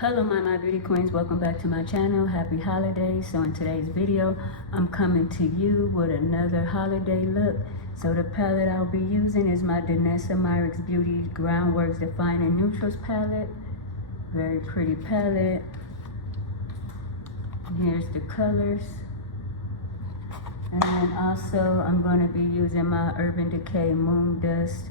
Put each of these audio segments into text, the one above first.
Hello my beauty queens, welcome back to my channel. Happy holidays. So in today's video I'm coming to you with another holiday look. So the palette I'll be using is my Danessa Myricks Beauty Groundworks Defining Neutrals palette. Very pretty palette. Here's the colors. And then also I'm going to be using my Urban Decay Moon Dust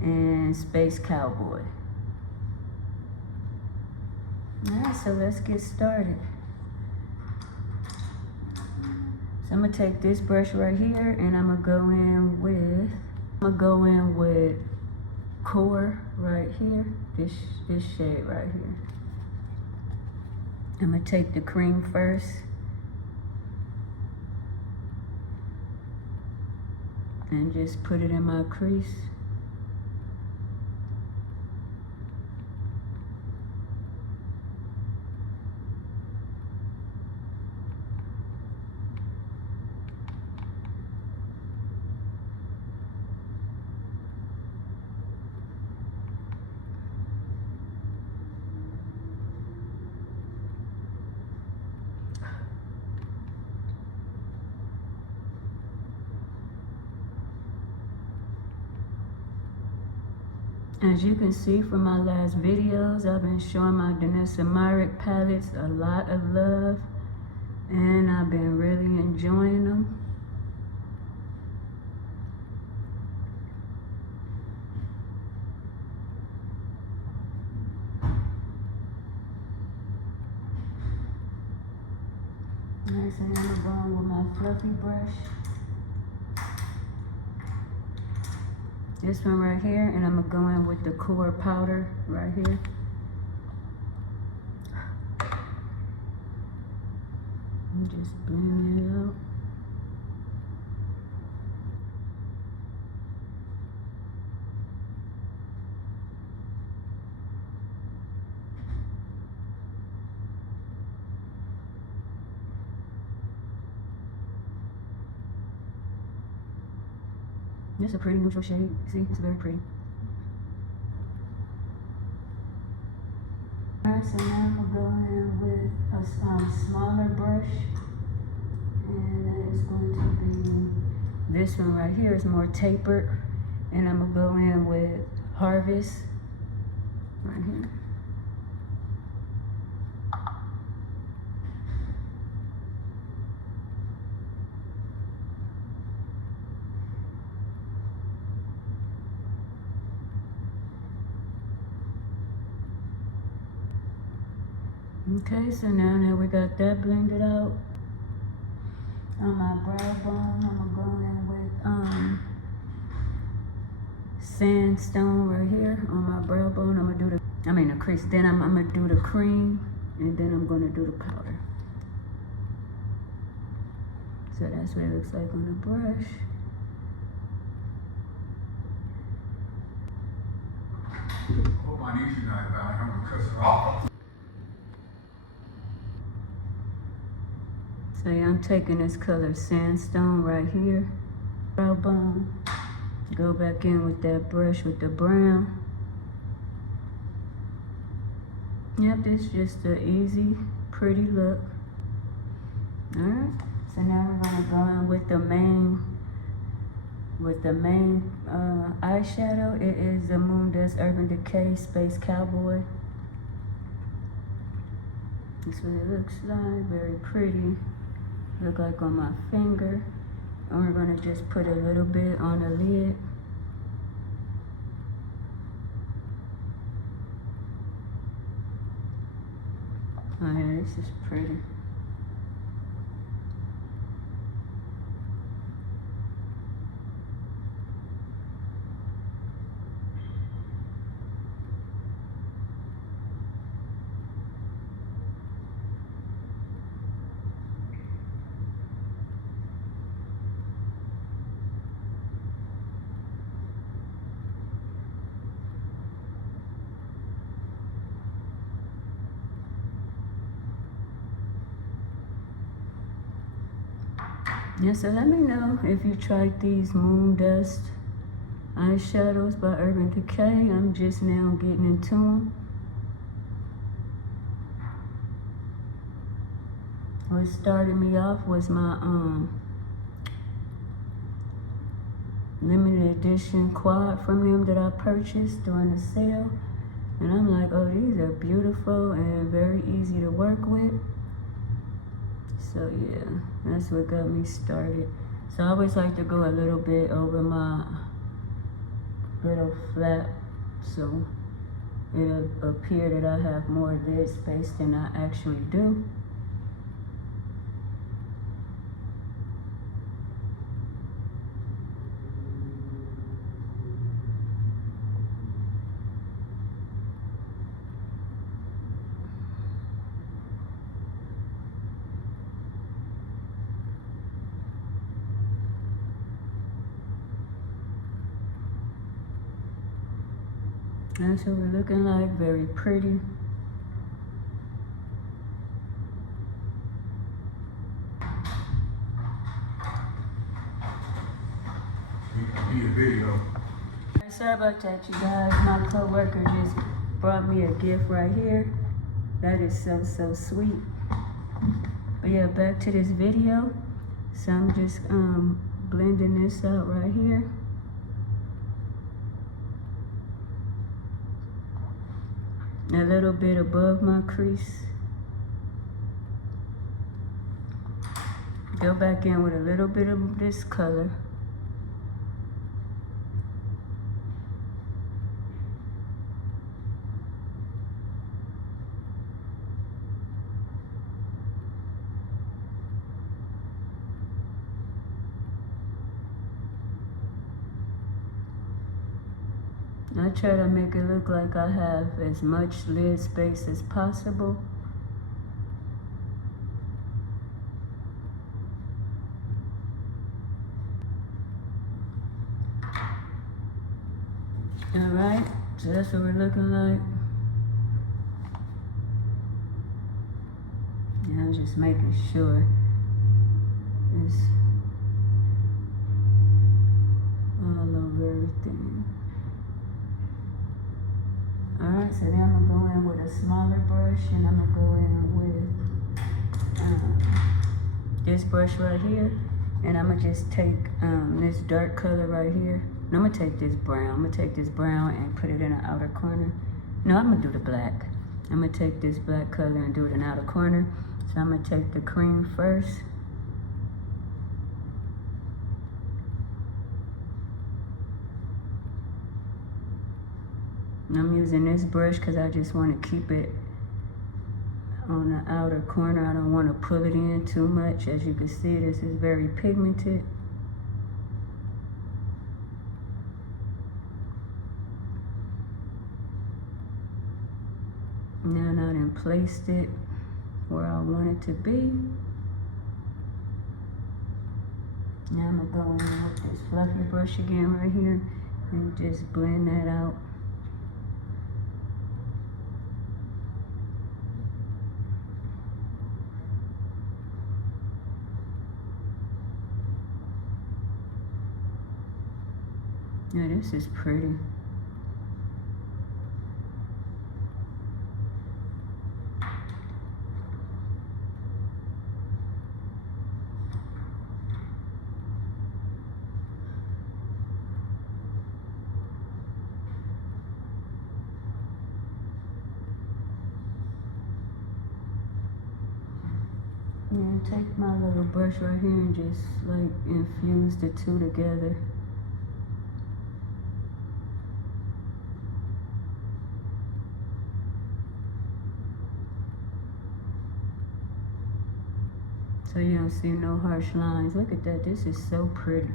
and Space Cowboy. Alright, so let's get started. So I'm gonna take this brush right here and I'm gonna go in with Core right here, this shade right here. I'm gonna take the cream first and just put it in my crease. As you can see from my last videos, I've been showing my Danessa Myricks palettes a lot of love, and I've been really enjoying them. Alright, so now I'm going with my fluffy brush. This one right here, and I'm gonna go in with the Core powder right here. And just blend it out. This is a pretty neutral shade. See, it's very pretty. Alright, so now I'm going to go in with a smaller brush. And that is going to be, this one right here is more tapered. And I'm going to go in with Harvest right here. Okay, so now we got that blended out. On my brow bone, I'm gonna go in with sandstone right here on my brow bone. I'm gonna do the crease. Then I'm gonna do the cream, and then I'm gonna do the powder. So that's what it looks like on the brush. Hope my niece is not about it. I'm gonna cuss her off. So yeah, I'm taking this color Sandstone right here, brow bone. Go back in with that brush with the brown. Yep, this is just an easy, pretty look. Alright, so now we're gonna go in with the main eyeshadow. It is the Moon Dust Urban Decay Space Cowboy. That's what it looks like, very pretty. Look like on my finger. And we're gonna just put a little bit on the lid. Oh yeah, this is pretty. Yeah, so let me know if you tried these Moon Dust eyeshadows by Urban Decay. I'm just now getting into them. what started me off was my limited edition quad from them that I purchased during the sale. And I'm like, oh, these are beautiful and very easy to work with. So yeah, that's what got me started. So I always like to go a little bit over my little flap, so it'll appear that I have more lid space than I actually do. That's what we're looking like, very pretty. Be a video. Sorry about that, you guys. My coworker just brought me a gift right here. That is so sweet. But yeah, back to this video. So I'm just blending this out right here. A little bit above my crease. Go back in with a little bit of this color. I try to make it look like I have as much lid space as possible. Alright, so that's what we're looking like. Yeah, I'm just making sure it's all over everything. Alright, so now I'm going to go in with a smaller brush, and I'm going to go in with this brush right here. And I'm going to just take this dark color right here. And I'm going to take this brown. I'm going to take this brown and put it in the outer corner. No, I'm going to do the black. I'm going to take this black color and do it in the outer corner. So I'm going to take the cream first. And I'm using this brush because I just want to keep it on the outer corner. I don't want to pull it in too much. As you can see, this is very pigmented. Now I done placed it where I want it to be. Now I'm going to go in with this fluffy brush again right here and just blend that out. Yeah, this is pretty. Yeah, take my little brush right here and just like infuse the two together. So you don't see no harsh lines. Look at that, this is so pretty.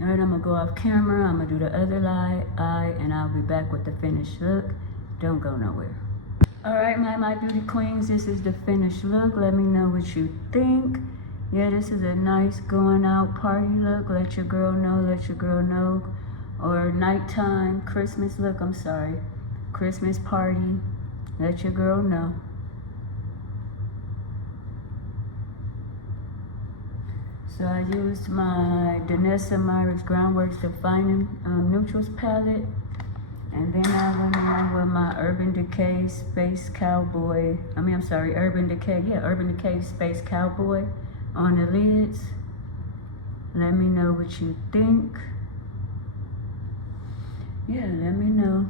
All right, I'm gonna go off camera. I'm gonna do the other eye, and I'll be back with the finished look. Don't go nowhere. All right, my beauty queens, this is the finished look. Let me know what you think. Yeah, this is a nice going out party look. Let your girl know. Or nighttime Christmas look, I'm sorry. Christmas party, let your girl know. So I used my Danessa Myricks Groundworks Defining Neutrals palette, And then I went in with my Urban Decay Space Cowboy. Urban Decay Space Cowboy on the lids. Let me know what you think. Yeah, let me know.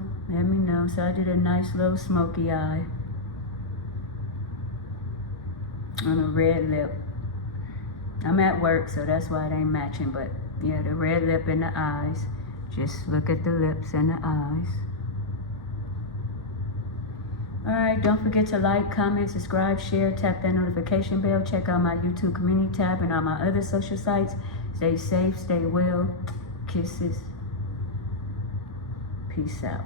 So I did a nice little smoky eye on a red lip. I'm at work, so that's why it ain't matching, but yeah, the red lip and the eyes. Just look at the lips and the eyes. Alright, don't forget to like, comment, subscribe, share, tap that notification bell. Check out my YouTube community tab and all my other social sites. Stay safe, stay well. Kisses. Peace out.